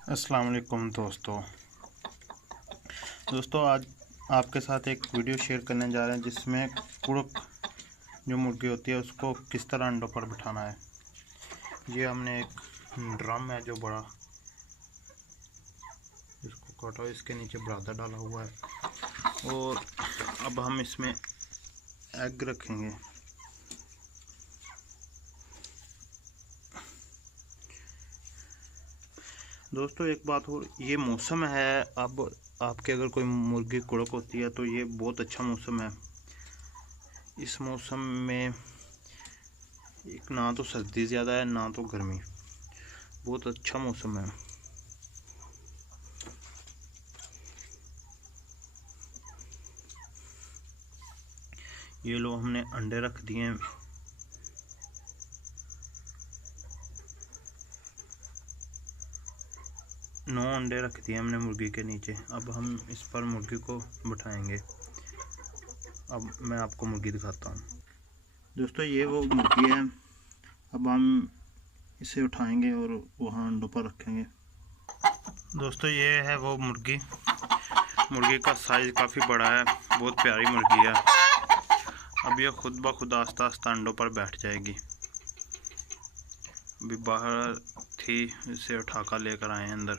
अस्सलाम वालेकुम दोस्तों आज आपके साथ एक वीडियो शेयर करने जा रहे हैं जिसमें कुड़क जो मुर्गी होती है उसको किस तरह अंडों पर बिठाना है। ये हमने एक ड्रम है जो बड़ा, इसको काटा, इसके नीचे बुरादा डाला हुआ है और अब हम इसमें एग रखेंगे। दोस्तों एक बात और, ये मौसम है, अब आपके अगर कोई मुर्गी कुड़क होती है तो ये बहुत अच्छा मौसम है। इस मौसम में एक ना तो सर्दी ज़्यादा है ना तो गर्मी, बहुत अच्छा मौसम है। ये लो, हमने अंडे रख दिए हैं। नौ अंडे रख दिए हमने मुर्गी के नीचे। अब हम इस पर मुर्गी को बिठाएंगे। अब मैं आपको मुर्गी दिखाता हूँ। दोस्तों ये वो मुर्गी है, अब हम इसे उठाएंगे और वहाँ अंडों पर रखेंगे। दोस्तों ये है वो मुर्गी का साइज़ काफ़ी बड़ा है, बहुत प्यारी मुर्गी है। अब ये खुद ब खुद आस्ता आस्ता अंडों पर बैठ जाएगी। अभी बाहर थी, इसे उठाकर लेकर आए अंदर।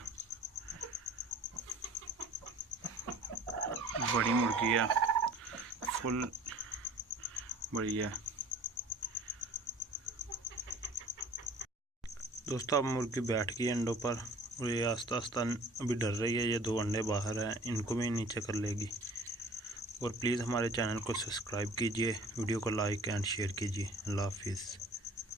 बड़ी मुर्गी है, फुल बड़ी है। दोस्तों अब मुर्गी बैठ गई अंडों पर और ये आस्ता आस्ता अभी डर रही है। ये दो अंडे बाहर हैं, इनको भी नीचे कर लेगी। और प्लीज़ हमारे चैनल को सब्सक्राइब कीजिए, वीडियो को लाइक एंड शेयर कीजिए। अल्लाह हाफिज़।